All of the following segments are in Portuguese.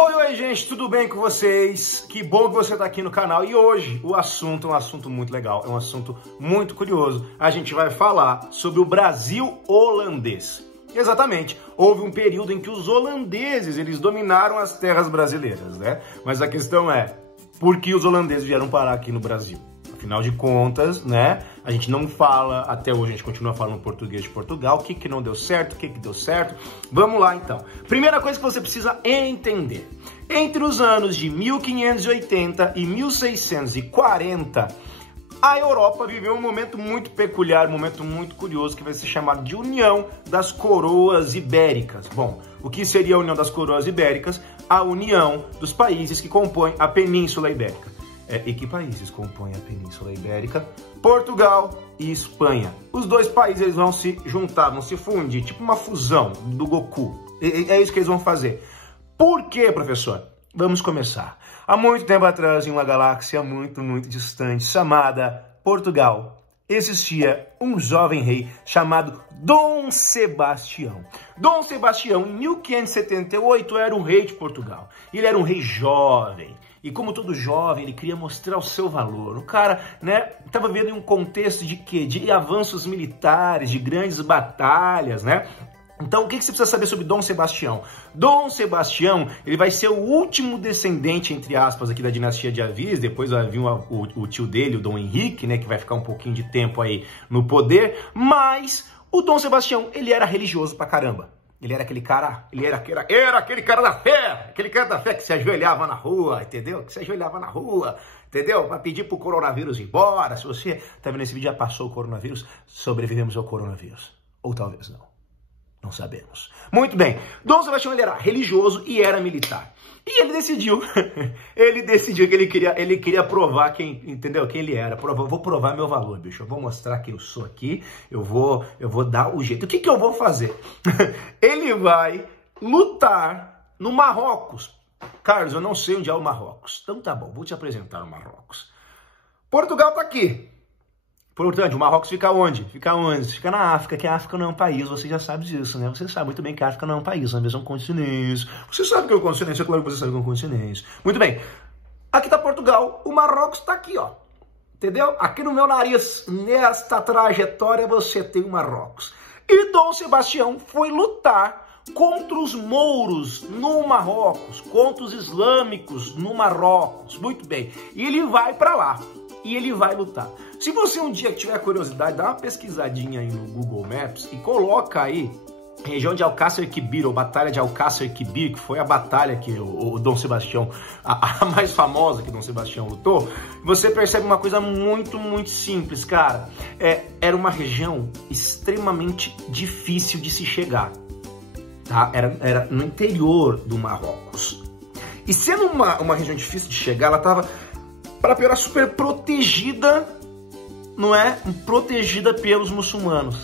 Oi, gente, tudo bem com vocês? Que bom que você está aqui no canal. E hoje o assunto é um assunto muito legal, é um assunto muito curioso. A gente vai falar sobre o Brasil holandês. Exatamente, houve um período em que os holandeses eles dominaram as terras brasileiras, né? Mas a questão é, por que os holandeses vieram parar aqui no Brasil? Afinal de contas, né? A gente não fala, até hoje a gente continua falando português de Portugal, o que não deu certo, o que deu certo. Vamos lá então. Primeira coisa que você precisa entender. Entre os anos de 1580 e 1640, a Europa viveu um momento muito peculiar, um momento muito curioso, que vai ser chamado de União das Coroas Ibéricas. Bom, o que seria a União das Coroas Ibéricas? A união dos países que compõem a Península Ibérica. E que países compõem a Península Ibérica? Portugal e Espanha. Os dois países eles vão se juntar, vão se fundir, tipo uma fusão do Goku. É isso que eles vão fazer. Por quê, professor? Vamos começar. Há muito tempo atrás, em uma galáxia muito distante, chamada Portugal, existia um jovem rei chamado Dom Sebastião. Dom Sebastião, em 1578, era o rei de Portugal. Ele era um rei jovem. E como todo jovem, ele queria mostrar o seu valor. O cara, né, estava vendo em um contexto de quê? De avanços militares, de grandes batalhas, né? Então, o que você precisa saber sobre Dom Sebastião? Dom Sebastião, ele vai ser o último descendente, entre aspas, aqui da dinastia de Avis. Depois vai vir o tio dele, o Dom Henrique, né, que vai ficar um pouquinho de tempo aí no poder. Mas o Dom Sebastião, ele era religioso pra caramba. Ele era aquele cara, era aquele cara da fé que se ajoelhava na rua, entendeu? Que se ajoelhava na rua, entendeu? Para pedir pro coronavírus ir embora. Se você tá vendo esse vídeo, já passou o coronavírus, sobrevivemos ao coronavírus. Ou talvez não. Não sabemos. Muito bem. Dom Sebastião ele era religioso e era militar. E ele decidiu que ele queria provar quem, entendeu? Quem ele era. Vou provar meu valor, bicho. Eu vou mostrar quem eu sou aqui. Eu vou dar o jeito. O que eu vou fazer? Ele vai lutar no Marrocos. Carlos, eu não sei onde é o Marrocos. Então tá bom, vou te apresentar o Marrocos. Portugal tá aqui. Portanto, o Marrocos fica onde? Fica onde? Fica na África, que a África não é um país, você já sabe disso, né? Você sabe muito bem que a África não é um país, é um continente. Você sabe que é um continente, é claro que você sabe que é um continente. Muito bem. Aqui tá Portugal, o Marrocos tá aqui, ó. Entendeu? Aqui no meu nariz, nesta trajetória, você tem o Marrocos. E Dom Sebastião foi lutar contra os mouros no Marrocos, contra os islâmicos no Marrocos. Muito bem. E ele vai pra lá. E ele vai lutar. Se você um dia tiver curiosidade, dá uma pesquisadinha aí no Google Maps e coloca aí região de Alcácer Quibir, ou Batalha de Alcácer Quibir, que foi a batalha que o Dom Sebastião, a mais famosa que Dom Sebastião lutou. Você percebe uma coisa muito simples, cara. Era uma região extremamente difícil de se chegar. Tá? Era no interior do Marrocos. E sendo uma região difícil de chegar, ela estava, para piorar, super protegida, não é? Protegida pelos muçulmanos.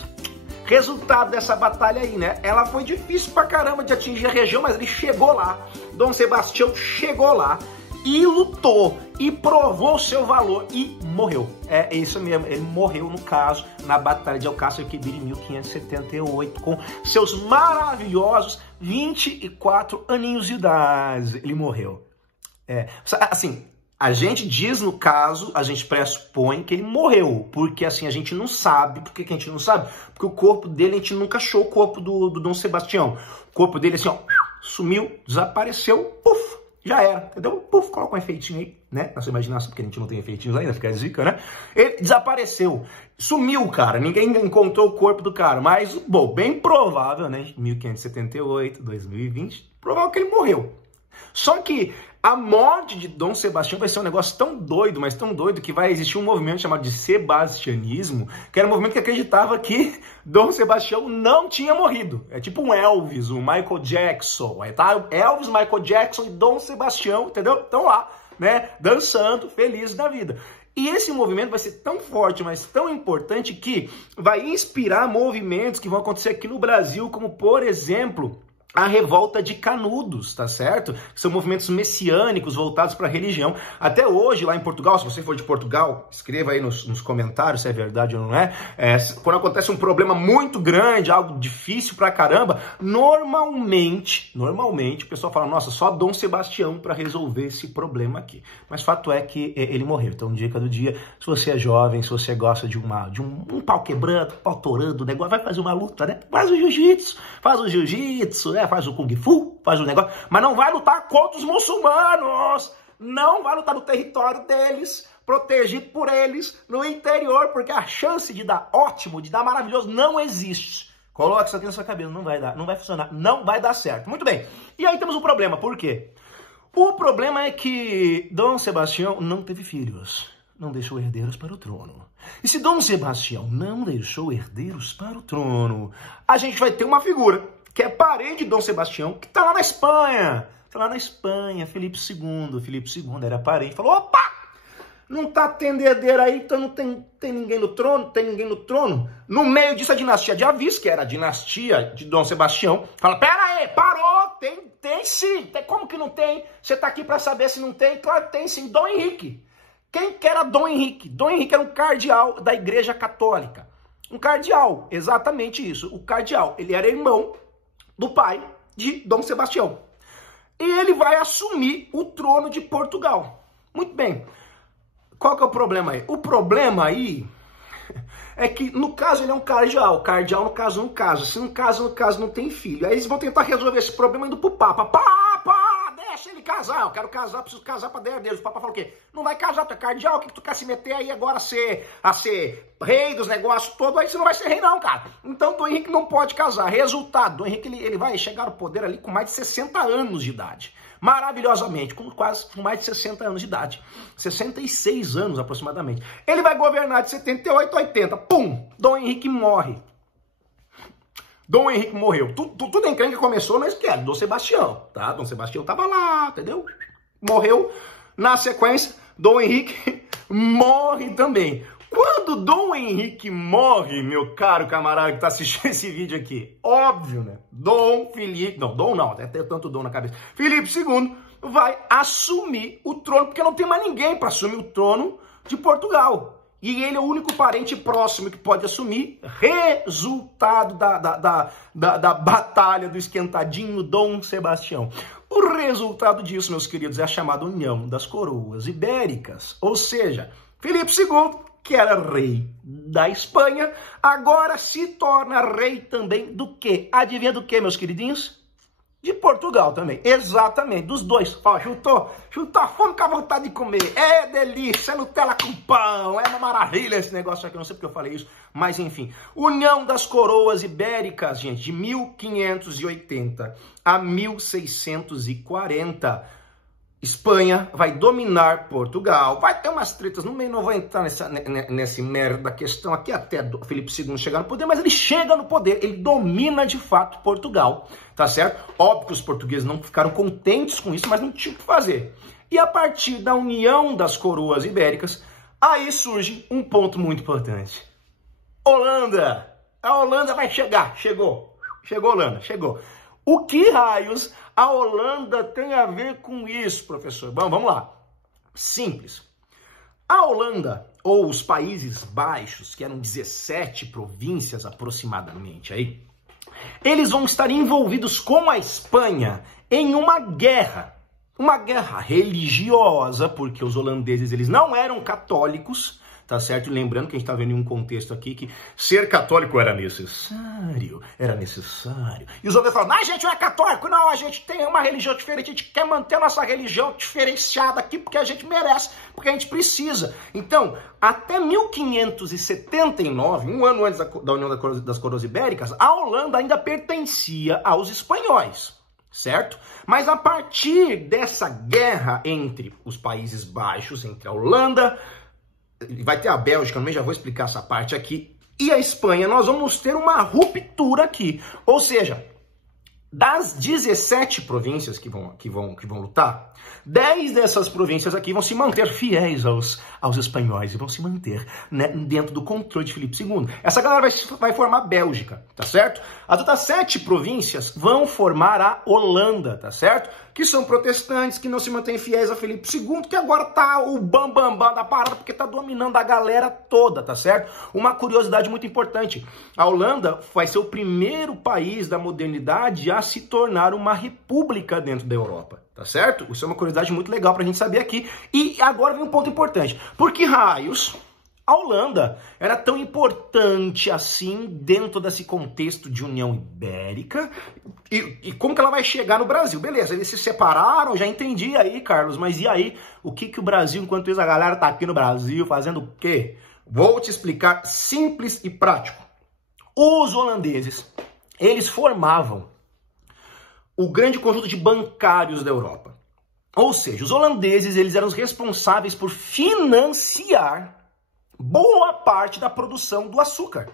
Resultado dessa batalha aí, né? Ela foi difícil pra caramba de atingir a região, mas ele chegou lá. Dom Sebastião chegou lá e lutou e provou seu valor e morreu. É isso mesmo, ele morreu, no caso, na Batalha de Alcácer Quibir em 1578, com seus maravilhosos 24 aninhos de idade. Ele morreu. Assim, a gente diz, no caso, a gente pressupõe que ele morreu, porque assim, a gente não sabe. Por que a gente não sabe? Porque o corpo dele, a gente nunca achou o corpo do Dom Sebastião. O corpo dele, assim, ó, sumiu, desapareceu, puf, já era, entendeu? Puf, coloca um efeitinho aí, né? Na sua imaginação, porque a gente não tem efeitinhos ainda, fica a zica, né? Ele desapareceu, sumiu, cara, ninguém encontrou o corpo do cara, mas, bom, bem provável, né? 1578, 2020, provável que ele morreu. Só que a morte de Dom Sebastião vai ser um negócio tão doido, mas tão doido, que vai existir um movimento chamado de sebastianismo, que era um movimento que acreditava que Dom Sebastião não tinha morrido. É tipo um Elvis, um Michael Jackson. Tá? Elvis, Michael Jackson e Dom Sebastião, entendeu? Estão lá, né? Dançando, felizes da vida. E esse movimento vai ser tão forte, mas tão importante, que vai inspirar movimentos que vão acontecer aqui no Brasil, como, por exemplo, a revolta de Canudos, tá certo? São movimentos messiânicos voltados para a religião. Até hoje, lá em Portugal, se você for de Portugal, escreva aí nos comentários se é verdade ou não é. Quando acontece um problema muito grande, algo difícil pra caramba, normalmente, o pessoal fala, nossa, só Dom Sebastião para resolver esse problema aqui. Mas fato é que ele morreu. Então, dica do dia, se você é jovem, se você gosta de um pau quebrando, pau torando, o negócio, vai fazer uma luta, né? Faz o jiu-jitsu, né? Faz o Kung Fu, faz o negócio, mas não vai lutar contra os muçulmanos, não vai lutar no território deles, protegido por eles, no interior, porque a chance de dar ótimo, de dar maravilhoso, não existe. Coloque isso aqui na sua cabeça, não vai dar, não vai funcionar, não vai dar certo. Muito bem, e aí temos um problema, por quê? O problema é que Dom Sebastião não teve filhos, não deixou herdeiros para o trono. E se Dom Sebastião não deixou herdeiros para o trono, a gente vai ter uma figura que é parente de Dom Sebastião, que está lá na Espanha. Está lá na Espanha, Filipe II. Filipe II era parente. Falou, opa, não tá tendo herdeiro aí, então não tem ninguém no trono, tem ninguém no trono. No meio disso, a dinastia de Avis, que era a dinastia de Dom Sebastião, fala, pera aí, parou, tem sim. Como que não tem? Você tá aqui para saber se não tem? Claro que tem sim, Dom Henrique. Quem que era Dom Henrique? Dom Henrique era um cardeal da Igreja Católica. Um cardeal, exatamente isso. O cardeal, ele era irmão do pai de Dom Sebastião. E ele vai assumir o trono de Portugal. Muito bem. Qual que é o problema aí? O problema aí é que, no caso, ele é um cardeal. Cardeal, no caso, não casa. Se não casa, no caso, não tem filho. Aí eles vão tentar resolver esse problema indo pro Papa. Papa, deixa ele casar. Eu quero casar, preciso casar pra dar Deus. O Papa fala o quê? Não vai casar, tu é cardeal. O que tu quer se meter aí agora a ser rei dos negócios todos? Aí você não vai ser rei não, cara. Então, Dom Henrique não pode casar. Resultado, Dom Henrique ele vai chegar ao poder ali com mais de 60 anos de idade. Maravilhosamente, com mais de 60 anos de idade. 66 anos aproximadamente. Ele vai governar de 78 a 80. Pum! Dom Henrique morre. Dom Henrique morreu. Tudo em que começou, não esquece. Dom Sebastião, tá? Dom Sebastião tava lá, entendeu? Morreu. Na sequência, Dom Henrique morre também. Quando Dom Henrique morre, meu caro camarada que tá assistindo esse vídeo aqui, óbvio, né? Dom Filipe, não, até tem tanto Dom na cabeça. Filipe II vai assumir o trono, porque não tem mais ninguém para assumir o trono de Portugal. E ele é o único parente próximo que pode assumir. Resultado da batalha do esquentadinho Dom Sebastião. O resultado disso, meus queridos, é a chamada União das Coroas Ibéricas. Ou seja, Filipe II, que era rei da Espanha, agora se torna rei também do quê? Adivinha do quê, meus queridinhos? De Portugal também, exatamente, dos dois. Ó, juntou a fome com a vontade de comer. É delícia, é Nutella com pão, é uma maravilha esse negócio aqui, não sei porque eu falei isso, mas enfim. União das Coroas Ibéricas, gente, de 1580 a 1640. Espanha vai dominar Portugal, vai ter umas tretas no meio, não vou entrar nessa merda questão aqui até Filipe II chegar no poder, mas ele chega no poder, ele domina de fato Portugal, tá certo? Óbvio que os portugueses não ficaram contentes com isso, mas não tinha o que fazer. E a partir da União das Coroas Ibéricas, aí surge um ponto muito importante. Holanda! A Holanda vai chegar, chegou a Holanda, chegou. O que raios a Holanda tem a ver com isso, professor? Bom, vamos lá. Simples. A Holanda, ou os Países Baixos, que eram 17 províncias aproximadamente aí, eles vão estar envolvidos com a Espanha em uma guerra religiosa, porque os holandeses eles não eram católicos, tá certo? Lembrando que a gente está vendo em um contexto aqui que ser católico era necessário. E os outros falam, a gente não é católico, não, a gente tem uma religião diferente, a gente quer manter a nossa religião diferenciada aqui porque a gente merece, porque a gente precisa. Então, até 1579, um ano antes da União das Coroas Ibéricas, a Holanda ainda pertencia aos espanhóis, certo? Mas a partir dessa guerra entre os Países Baixos, entre a Holanda, vai ter a Bélgica também, já vou explicar essa parte aqui, e a Espanha, nós vamos ter uma ruptura aqui. Ou seja, Das 17 províncias que vão lutar, 10 dessas províncias aqui vão se manter fiéis aos espanhóis e vão se manter, né, dentro do controle de Filipe II. Essa galera vai formar a Bélgica, tá certo? As outras 7 províncias vão formar a Holanda, tá certo? Que são protestantes, que não se mantêm fiéis a Filipe II, que agora tá o bambambam da parada, porque tá dominando a galera toda, tá certo? Uma curiosidade muito importante, a Holanda vai ser o primeiro país da modernidade a se tornar uma república dentro da Europa, tá certo? Isso é uma curiosidade muito legal pra gente saber aqui. E agora vem um ponto importante, por que raios a Holanda era tão importante assim dentro desse contexto de União Ibérica e como que ela vai chegar no Brasil? Beleza, eles se separaram, já entendi aí, Carlos, mas e aí? O que o Brasil, enquanto isso a galera tá aqui no Brasil fazendo o quê? Vou te explicar simples e prático. Os holandeses, eles formavam o grande conjunto de bancários da Europa. Ou seja, os holandeses, eles eram os responsáveis por financiar boa parte da produção do açúcar,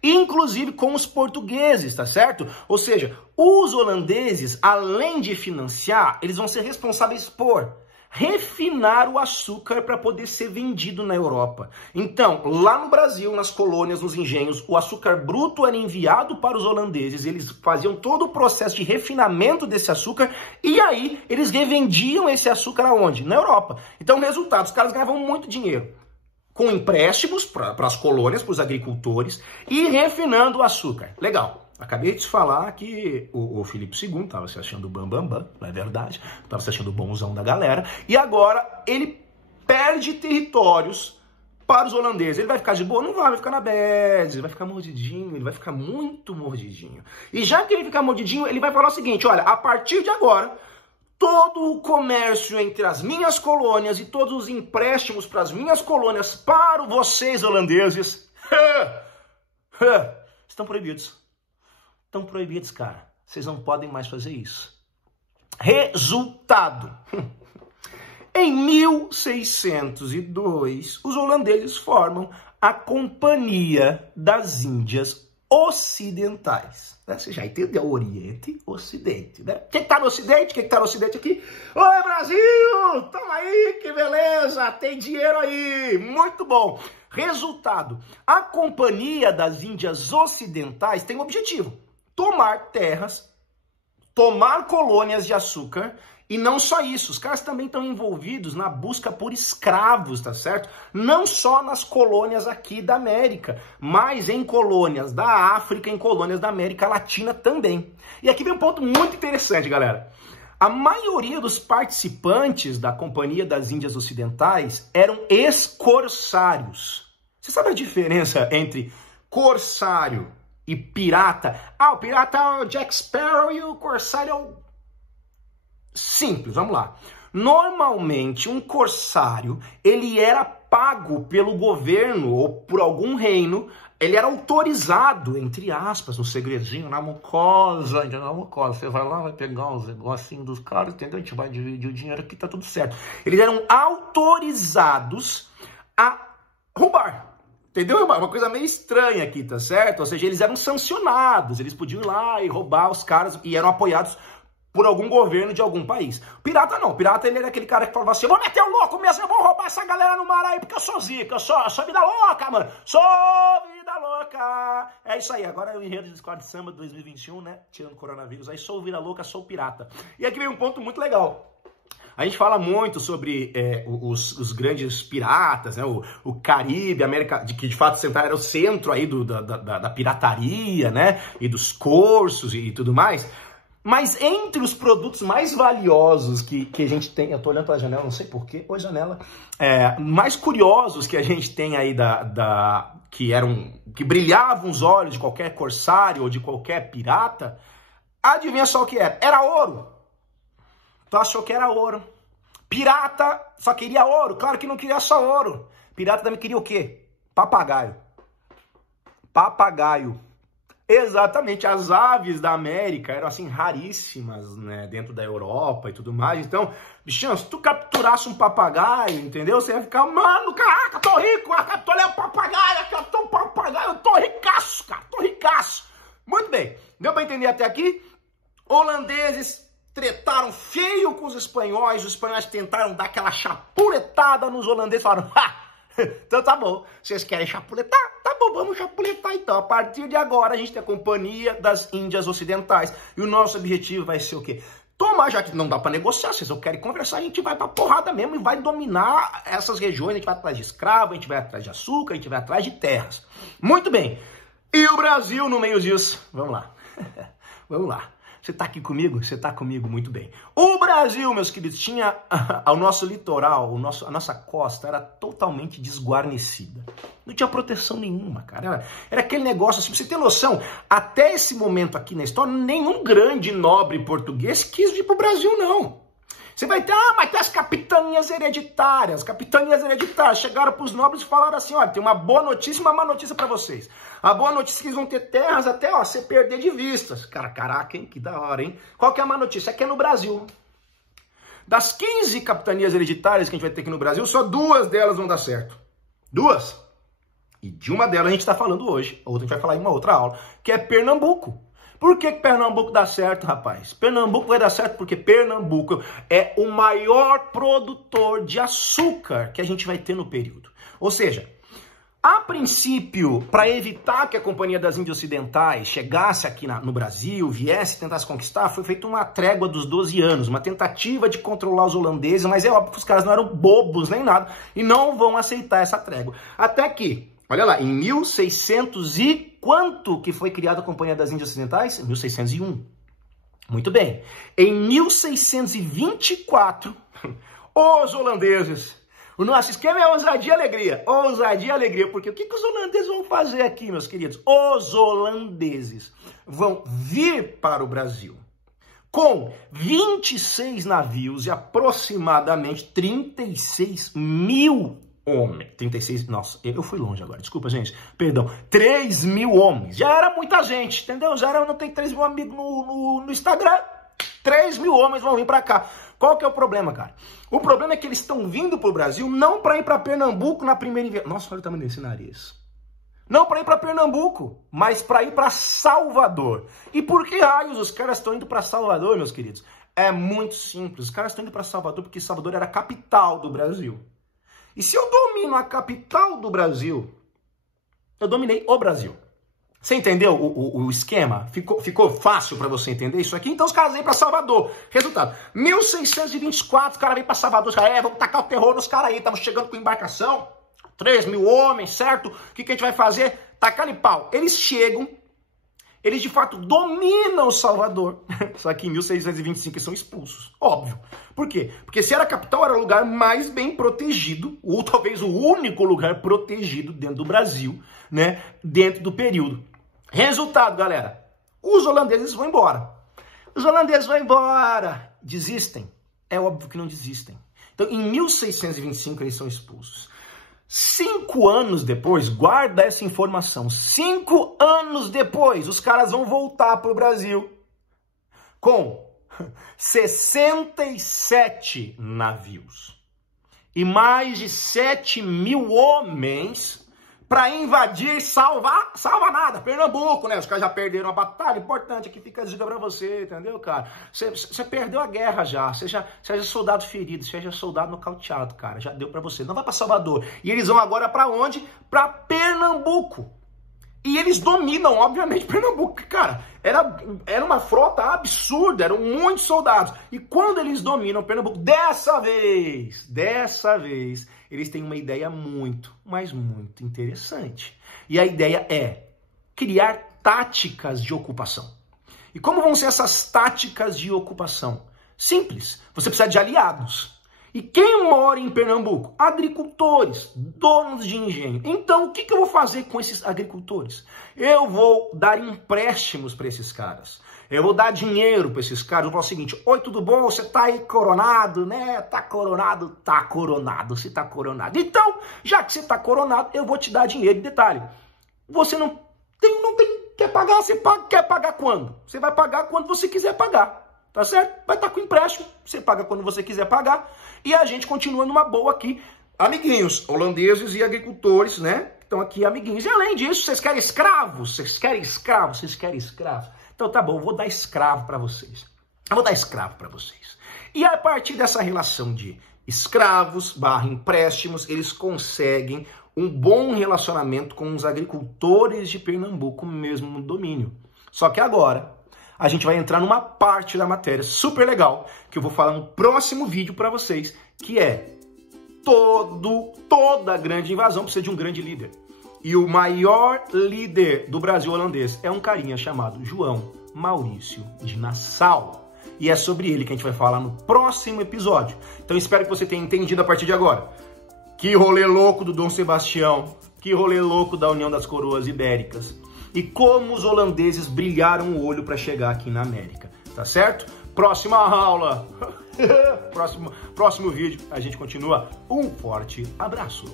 inclusive com os portugueses, tá certo? Ou seja, os holandeses, além de financiar, eles vão ser responsáveis por refinar o açúcar para poder ser vendido na Europa. Então, lá no Brasil, nas colônias, nos engenhos, o açúcar bruto era enviado para os holandeses, eles faziam todo o processo de refinamento desse açúcar e aí eles revendiam esse açúcar aonde? Na Europa. Então, resultado, os caras ganhavam muito dinheiro com empréstimos para as colônias, para os agricultores, e refinando o açúcar. Legal. Acabei de te falar que o Filipe II estava se achando bambambam, não é verdade? Estava se achando bonzão da galera. E agora ele perde territórios para os holandeses. Ele vai ficar de boa? Não vai ficar na bad, ele vai ficar mordidinho, ele vai ficar muito mordidinho. E já que ele ficar mordidinho, ele vai falar o seguinte, olha, a partir de agora, todo o comércio entre as minhas colônias e todos os empréstimos para as minhas colônias para vocês holandeses estão proibidos. Estão proibidos, cara. Vocês não podem mais fazer isso. Resultado. Em 1602, os holandeses formam a Companhia das Índias Ocidentais. Você já entendeu? Oriente, Ocidente, né? Quem tá no Ocidente? Quem tá no Ocidente aqui? Oi, Brasil! Tamo aí, que beleza! Tem dinheiro aí! Muito bom! Resultado, a Companhia das Índias Ocidentais tem um objetivo: tomar terras, tomar colônias de açúcar. E não só isso, os caras também estão envolvidos na busca por escravos, tá certo? Não só nas colônias aqui da América, mas em colônias da África, em colônias da América Latina também. E aqui vem um ponto muito interessante, galera. A maioria dos participantes da Companhia das Índias Ocidentais eram ex-corsários. Você sabe a diferença entre corsário e pirata? Ah, o pirata é o Jack Sparrow e o corsário é o... Simples, vamos lá. Normalmente, um corsário, ele era pago pelo governo ou por algum reino, ele era autorizado, entre aspas, no segredinho, na mucosa, entendeu? Na mucosa. Você vai lá, vai pegar uns negocinhos dos caras, entendeu? A gente vai dividir o dinheiro aqui, tá tudo certo. Eles eram autorizados a roubar. Entendeu? Uma coisa meio estranha aqui, tá certo? Ou seja, eles eram sancionados, eles podiam ir lá e roubar os caras e eram apoiados por algum governo de algum país. O pirata não. O pirata, ele era aquele cara que falava assim, eu vou meter o louco mesmo, eu vou roubar essa galera no mar aí, porque eu sou zica, eu sou vida louca, mano. Sou vida louca. É isso aí. Agora é o enredo de escola de samba 2021, né? Tirando o coronavírus. Aí sou vida louca, sou pirata. E aqui vem um ponto muito legal. A gente fala muito sobre os grandes piratas, né? O Caribe, a América, que de fato Central era o centro aí da pirataria, né? E dos cursos e tudo mais. Mas entre os produtos mais valiosos que a gente tem, eu tô olhando pela janela, não sei porquê, oi janela, mais curiosos que a gente tem aí que brilhavam os olhos de qualquer corsário ou de qualquer pirata, adivinha só o que era? Era ouro. Tu achou que era ouro. Pirata só queria ouro, claro que não queria só ouro. Pirata também queria o quê? Papagaio. Papagaio. Exatamente, as aves da América eram assim raríssimas, né, dentro da Europa e tudo mais. Então, bichão, se tu capturasse um papagaio, entendeu? Você ia ficar, mano, caraca, tô rico, eu capturei um papagaio, capturei um papagaio, eu tô ricaço, cara, tô ricaço. Muito bem, deu pra entender até aqui? Holandeses tretaram feio com os espanhóis tentaram dar aquela chapuletada nos holandeses, falaram, então tá bom, vocês querem chapuletar? Tá bom, vamos chapuletar então. A partir de agora a gente tem a Companhia das Índias Ocidentais e o nosso objetivo vai ser o quê? Tomar, já que não dá para negociar, vocês não querem conversar, a gente vai pra porrada mesmo e vai dominar essas regiões, a gente vai atrás de escravo, a gente vai atrás de açúcar, a gente vai atrás de terras. Muito bem. E o Brasil no meio disso? Vamos lá. Vamos lá. Você tá aqui comigo? Você tá comigo muito bem. O Brasil, meus queridos, tinha o nosso litoral, a nossa costa era totalmente desguarnecida. Não tinha proteção nenhuma, cara. Era aquele negócio assim, pra você ter noção, até esse momento aqui na história, nenhum grande nobre português quis vir pro Brasil, não. Você vai ter, mas tem as capitanias hereditárias. Capitanias hereditárias chegaram para os nobres e falaram assim, olha, tem uma boa notícia e uma má notícia para vocês. A boa notícia é que eles vão ter terras até, ó, você perder de vistas. Cara, caraca, hein? Que da hora, hein? Qual que é a má notícia? É que é no Brasil. Das 15 capitanias hereditárias que a gente vai ter aqui no Brasil, só 2 delas vão dar certo. 2. E de uma delas a gente está falando hoje. A outra a gente vai falar em uma outra aula, que é Pernambuco. Por que Pernambuco dá certo, rapaz? Pernambuco vai dar certo porque Pernambuco é o maior produtor de açúcar que a gente vai ter no período. Ou seja, a princípio, para evitar que a Companhia das Índias Ocidentais chegasse aqui no Brasil, viesse tentar se conquistar, foi feita uma trégua dos 12 anos, uma tentativa de controlar os holandeses, mas é óbvio que os caras não eram bobos nem nada e não vão aceitar essa trégua. Até que, olha lá, em 1600 e quanto que foi criada a Companhia das Índias Ocidentais? 1601. Muito bem. Em 1624, os holandeses... O nosso esquema é ousadia e alegria. Ousadia e alegria. Porque o que os holandeses vão fazer aqui, meus queridos? Os holandeses vão vir para o Brasil com 26 navios e aproximadamente 36 mil homens. 36, nossa, eu fui longe agora, desculpa, gente. Perdão, 3 mil homens. Já era muita gente, entendeu? Já era, não tem 3 mil amigos no Instagram. 3 mil homens vão vir para cá. Qual que é o problema, cara? O problema é que eles estão vindo pro Brasil não para ir para Pernambuco na primeira inverno. Nossa, olha o tamanho desse nariz. Não para ir para Pernambuco, mas para ir para Salvador. E por que raios os caras estão indo para Salvador, meus queridos? É muito simples. Os caras estão indo para Salvador porque Salvador era a capital do Brasil. E se eu domino a capital do Brasil, eu dominei o Brasil. Você entendeu o esquema? Ficou fácil para você entender isso aqui? Então os caras vêm para Salvador. Resultado, 1624, os caras vêm para Salvador. Os caras, vamos tacar o terror nos caras aí. Estamos chegando com embarcação. 3 mil homens, certo? O que a gente vai fazer? Tacar-lhe pau. Eles chegam, eles de fato dominam Salvador. Só que em 1625 eles são expulsos. Óbvio. Por quê? Porque se era a capital, era o lugar mais bem protegido, ou talvez o único lugar protegido dentro do Brasil, né? Dentro do período. Resultado, galera, os holandeses vão embora. Os holandeses vão embora. Desistem? É óbvio que não desistem. Então, em 1625, eles são expulsos. 5 anos depois, guarda essa informação, 5 anos depois, os caras vão voltar para o Brasil com 67 navios e mais de 7 mil homens para invadir, salva nada, Pernambuco, né? Os caras já perderam a batalha, importante aqui, fica a dica pra você, entendeu, cara? Você perdeu a guerra já, seja soldado ferido, seja soldado nocauteado, cara, já deu pra você. Não vai pra Salvador. E eles vão agora pra onde? Pra Pernambuco. E eles dominam, obviamente, Pernambuco, cara, era uma frota absurda, eram muitos soldados. E quando eles dominam Pernambuco, dessa vez, eles têm uma ideia muito, mas muito interessante. E a ideia é criar táticas de ocupação. E como vão ser essas táticas de ocupação? Simples, você precisa de aliados. E quem mora em Pernambuco? Agricultores, donos de engenho. Então, o que eu vou fazer com esses agricultores? Eu vou dar empréstimos para esses caras. Eu vou dar dinheiro para esses caras. Eu vou falar o seguinte: oi, tudo bom? Você tá aí coronado, né? Tá coronado? Tá coronado, você tá coronado. Então, já que você tá coronado, eu vou te dar dinheiro. Detalhe, você não tem, quer pagar, você quer pagar quando? Você vai pagar quando você quiser pagar. Tá certo? Vai estar com empréstimo, você paga quando você quiser pagar, e a gente continua numa boa aqui. Amiguinhos, holandeses e agricultores, né? Estão aqui amiguinhos. E além disso, vocês querem escravos? Vocês querem escravos? Vocês querem escravos? Então tá bom, eu vou dar escravo para vocês. Eu vou dar escravo para vocês. E a partir dessa relação de escravos / empréstimos, eles conseguem um bom relacionamento com os agricultores de Pernambuco mesmo no domínio. Só que agora a gente vai entrar numa parte da matéria super legal que eu vou falar no próximo vídeo para vocês, que é toda grande invasão precisa de um grande líder. E o maior líder do Brasil holandês é um carinha chamado João Maurício de Nassau. E é sobre ele que a gente vai falar no próximo episódio. Então espero que você tenha entendido a partir de agora. Que rolê louco do Dom Sebastião, que rolê louco da União das Coroas Ibéricas. E como os holandeses brilharam o olho para chegar aqui na América, tá certo? Próxima aula, próximo vídeo, a gente continua. Um forte abraço.